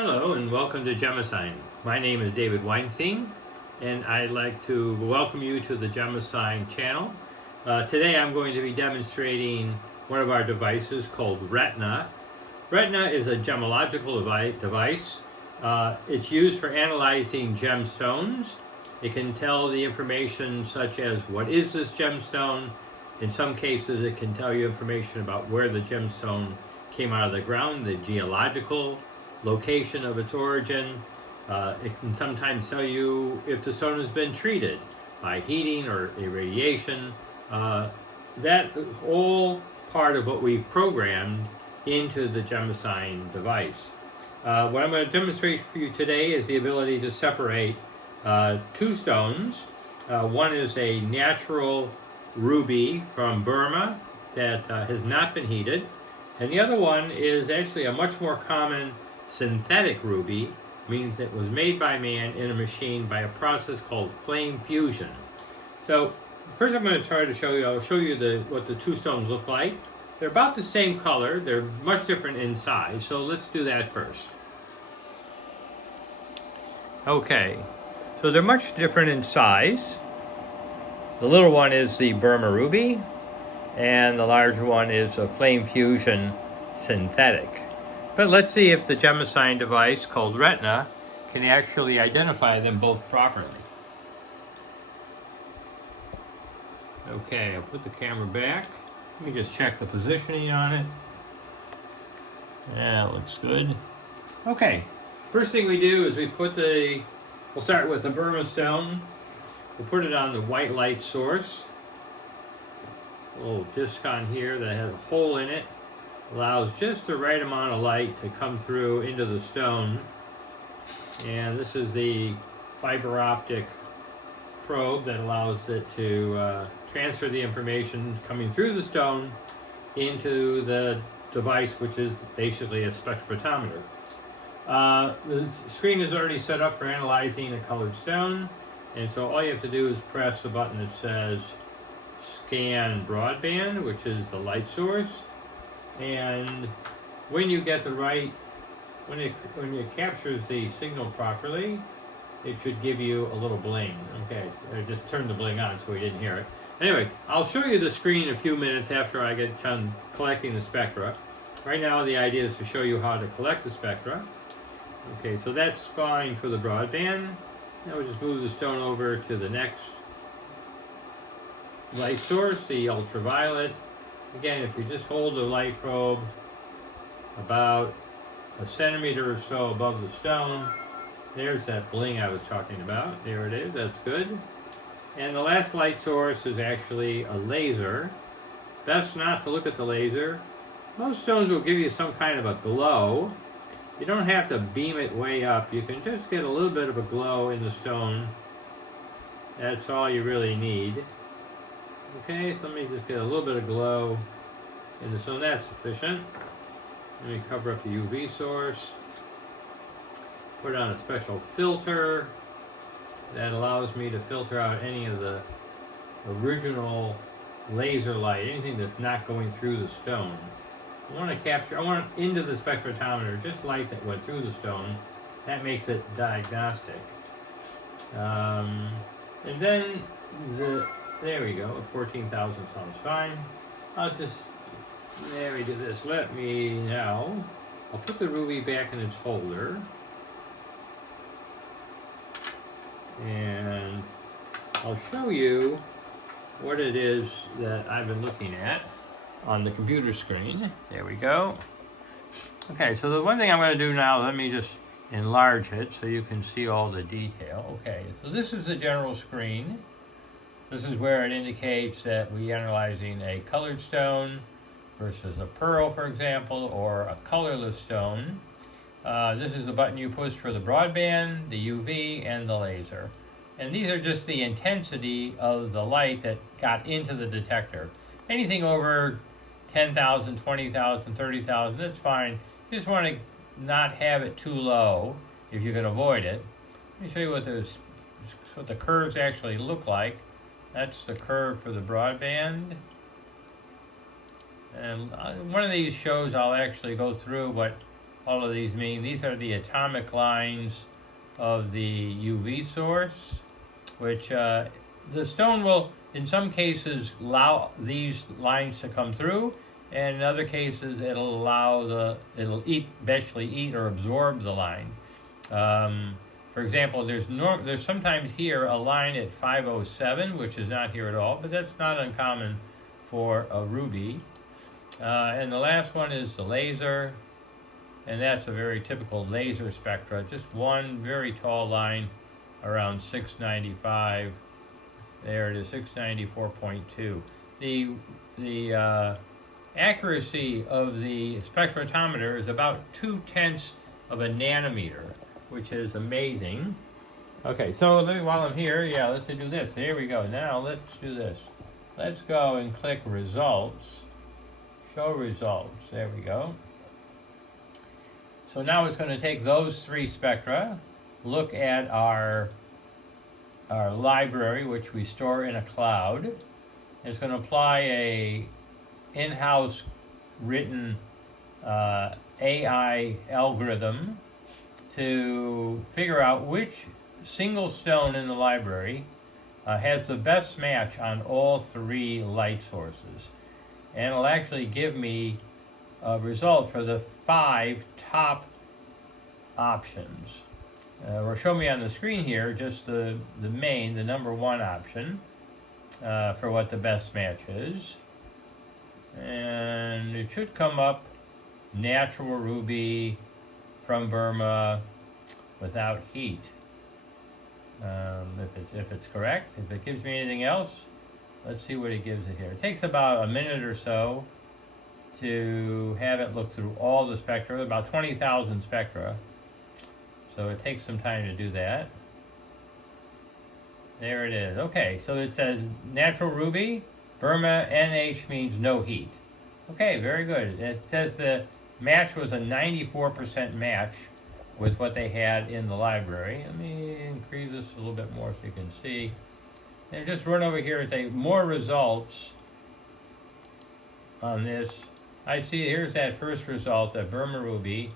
Hello and welcome to GEMASIGN. My name is David Weinstein and I'd like to welcome you to the GEMASIGN channel. Today I'm going to be demonstrating one of our devices called Retina. Retina is a gemological device. It's used for analyzing gemstones. It can tell the information such as what is this gemstone. In some cases it can tell you information about where the gemstone came out of the ground, the geological location of its origin. It can sometimes tell you if the stone has been treated by heating or irradiation. That is all part of what we've programmed into the GEMASIGN device. What I'm going to demonstrate for you today is the ability to separate two stones. One is a natural ruby from Burma that has not been heated, and the other one is actually a much more common synthetic ruby, means it was made by man in a machine by a process called flame fusion. So first I'm going to try to show you, I'll show you what the two stones look like. They're about the same color, they're much different in size, so let's do that first. Okay, so they're much different in size. The little one is the Burma ruby, and the larger one is a flame fusion synthetic. But let's see if the GEMASIGN device called Retina can actually identify them both properly. Okay, I'll put the camera back. Let me just check the positioning on it. Yeah, it looks good. Okay, first thing we do is we'll start with the Burma stone. We'll put it on the white light source. A little disc on here that has a hole in it. Allows just the right amount of light to come through into the stone. And this is the fiber optic probe that allows it to transfer the information coming through the stone into the device, which is basically a spectrophotometer. The screen is already set up for analyzing a colored stone, and so all you have to do is press the button that says scan broadband, which is the light source. And when you get when it captures the signal properly, it should give you a little bling. Okay, I just turned the bling on so we didn't hear it. Anyway, I'll show you the screen in a few minutes after I get done collecting the spectra. Right now the idea is to show you how to collect the spectra. Okay, so that's fine for the broadband. Now we'll just move the stone over to the next light source, the ultraviolet. Again, if you just hold the light probe about a centimeter or so above the stone, there's that bling I was talking about. There it is, that's good. And the last light source is actually a laser. Best not to look at the laser. Most stones will give you some kind of a glow. You don't have to beam it way up. You can just get a little bit of a glow in the stone. That's all you really need. Okay, so let me just get a little bit of glow in the stone. That's sufficient. Let me cover up the UV source. Put on a special filter that allows me to filter out any of the original laser light, anything that's not going through the stone. I want into the spectrophotometer just light that went through the stone. That makes it diagnostic. And then there we go, 14,000 sounds fine. There we do this. I'll put the ruby back in its holder. And I'll show you what it is that I've been looking at on the computer screen. There we go. Okay, so the one thing I'm going to do now, let me just enlarge it so you can see all the detail. Okay, so this is the general screen. This is where it indicates that we're analyzing a colored stone versus a pearl, for example, or a colorless stone. This is the button you push for the broadband, the UV, and the laser. And these are just the intensity of the light that got into the detector. Anything over 10,000, 20,000, 30,000, that's fine. You just want to not have it too low if you can avoid it. Let me show you what the curves actually look like. That's the curve for the broadband. And one of these shows I'll actually go through what all of these mean. These are the atomic lines of the UV source, which the stone will, in some cases, allow these lines to come through, and in other cases, it'll eventually eat or absorb the line. For example, there's sometimes here a line at 507, which is not here at all, but that's not uncommon for a ruby. And the last one is the laser, and that's a very typical laser spectra. Just one very tall line around 695. There it is, 694.2. The accuracy of the spectrophotometer is about 0.2 of a nanometer, which is amazing. Okay, so while I'm here, let's do this. Here we go. Now let's do this. Let's go and click results. Show results. There we go. So now it's going to take those three spectra, look at our library, which we store in a cloud. It's going to apply a in-house written AI algorithm to figure out which single stone in the library has the best match on all three light sources. And it'll actually give me a result for the 5 top options. Or show me on the screen here just the number 1 option for what the best match is. And it should come up natural ruby from Burma without heat. If it's correct. If it gives me anything else, let's see what it gives it here. It takes about a minute or so to have it look through all the spectra, about 20,000 spectra. So it takes some time to do that. There it is. Okay, so it says natural ruby, Burma, NH means no heat. Okay, very good. It says the match was a 94% match with what they had in the library. Let me increase this a little bit more so you can see. And just run over here and say more results on this. I see here's that first result, the Burma ruby.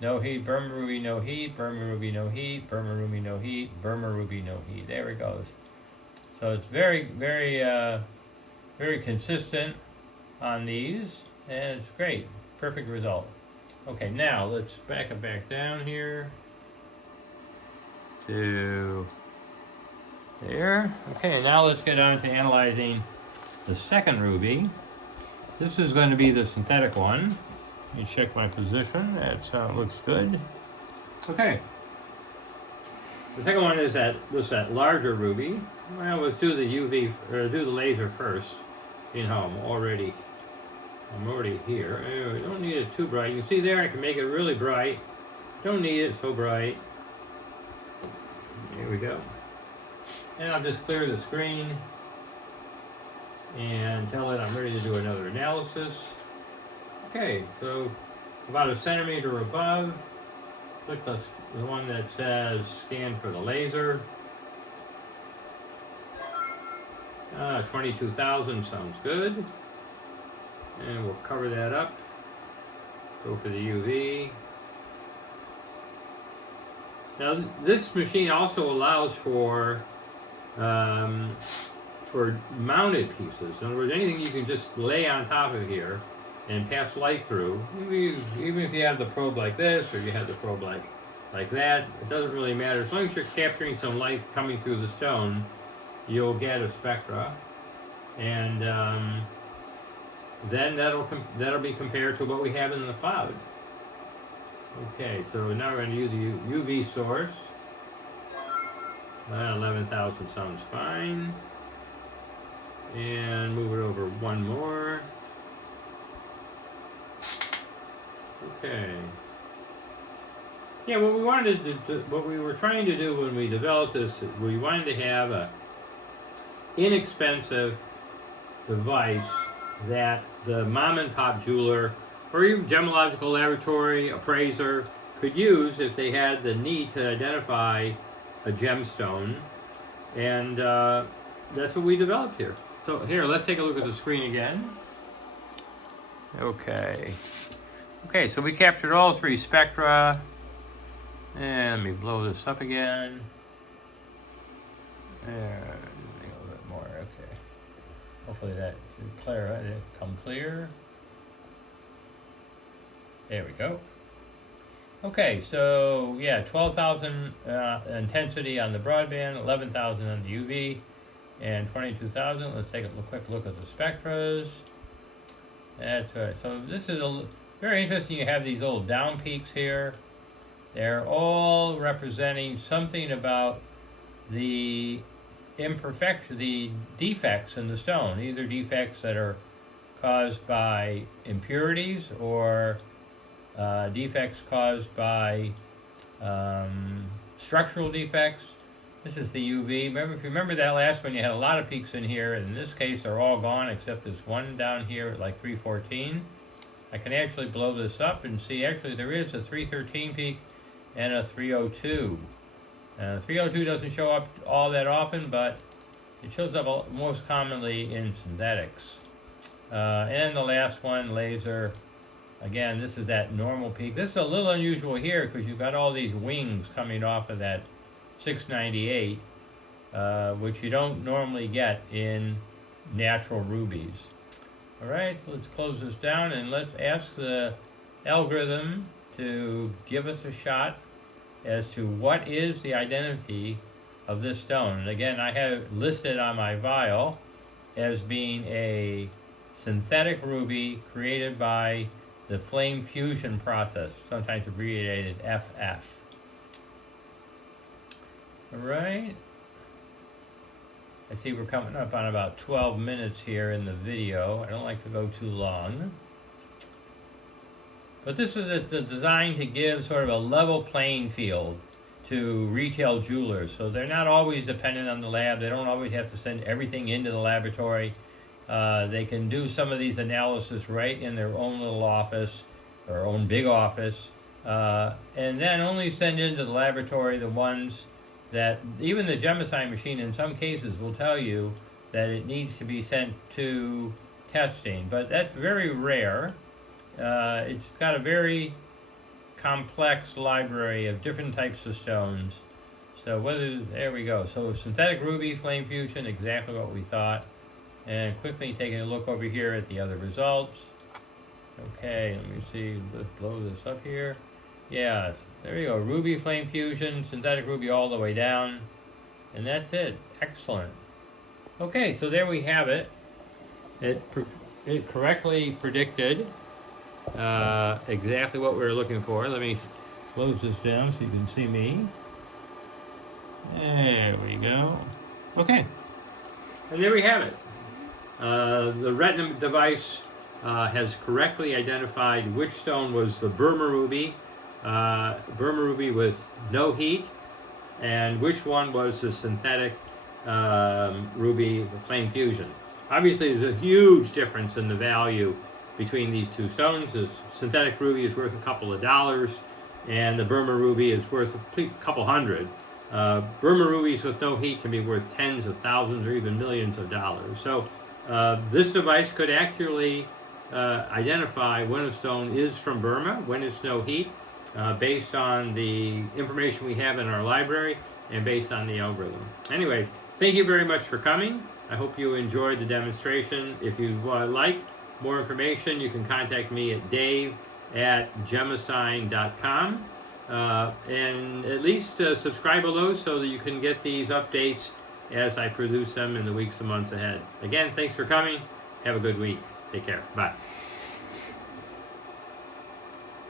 No heat, Burma ruby, no heat, Burma ruby, no heat, Burma ruby, no heat, Burma ruby, no heat. There it goes. So it's very, very, very consistent on these, and it's great. Perfect result. Okay, now let's back it back down here to there. Okay, now let's get on to analyzing the second ruby. This is going to be the synthetic one. Let me check my position. That looks good. Okay. The second one is that larger ruby. Well, let's do the UV or do the laser first. You know, I'm already here. I don't need it too bright. You can see there I can make it really bright. Don't need it so bright. Here we go. And I'll just clear the screen and tell it I'm ready to do another analysis. Okay, so about a centimeter above, click the one that says scan for the laser. 22,000 sounds good. And we'll cover that up. Go for the UV. Now this machine also allows for mounted pieces. In other words, anything you can just lay on top of here and pass light through. Even if you have the probe like this, or you have the probe like that, it doesn't really matter. As long as you're capturing some light coming through the stone, you'll get a spectra. And then that'll be compared to what we have in the cloud. Okay, so now we're going to use the UV source. 11,000 sounds fine. And move it over one more. Okay. Yeah, what we were trying to do when we developed this, we wanted to have a inexpensive device that the mom and pop jeweler or even gemological laboratory appraiser could use if they had the need to identify a gemstone. And that's what we developed here. So here, let's take a look at the screen again. Okay. Okay, so we captured all three spectra. And let me blow this up again. There, a little bit more, okay. Hopefully that should clear, it come clear. There we go. Okay, so yeah, 12,000 intensity on the broadband, 11,000 on the UV, and 22,000. Let's take a quick look at the spectras. That's right. So this is very interesting. You have these little down peaks here. They're all representing something about the imperfection, the defects in the stone, either defects that are caused by impurities or defects caused by structural defects. This is the UV. If you remember that last one, you had a lot of peaks in here. In this case, they're all gone except this one down here at like 314. I can actually blow this up and see actually there is a 313 peak and a 302. 302 doesn't show up all that often, but it shows up most commonly in synthetics. And the last one, laser. Again, this is that normal peak. This is a little unusual here because you've got all these wings coming off of that 698, which you don't normally get in natural rubies. All right, so let's close this down and let's ask the algorithm to give us a shot as to what is the identity of this stone. And again, I have it listed on my vial as being a synthetic ruby created by the flame fusion process, sometimes abbreviated FF. All right. I see we're coming up on about 12 minutes here in the video. I don't like to go too long. But this is designed to give sort of a level playing field to retail jewelers. So they're not always dependent on the lab. They don't always have to send everything into the laboratory. They can do some of these analysis right in their own little office, their own big office, and then only send into the laboratory the ones that even the GEMASIGN machine in some cases will tell you that it needs to be sent to testing, but that's very rare. It's got a very complex library of different types of stones. So there we go. So synthetic ruby, flame fusion, exactly what we thought. And quickly taking a look over here at the other results. Okay, let me see, let's blow this up here. Yeah, there you go, ruby, flame fusion, synthetic ruby all the way down. And that's it, excellent. Okay, so there we have it. It correctly predicted exactly what we were looking for. Let me close this down so you can see me. There we go. Okay, and there we have it. The Retina device has correctly identified which stone was the Burma ruby with no heat, and which one was the synthetic ruby, the flame fusion. Obviously, there's a huge difference in the value between these two stones. The synthetic ruby is worth a couple of dollars, and the Burma ruby is worth a couple hundred. Burma rubies with no heat can be worth tens of thousands or even millions of dollars. So this device could actually identify when a stone is from Burma, when it's no heat, based on the information we have in our library and based on the algorithm. Anyways, thank you very much for coming. I hope you enjoyed the demonstration. If you like more information, you can contact me at dave@gemasign.com. And at least subscribe below so that you can get these updates as I produce them in the weeks and months ahead. Again, thanks for coming. Have a good week. Take care. Bye.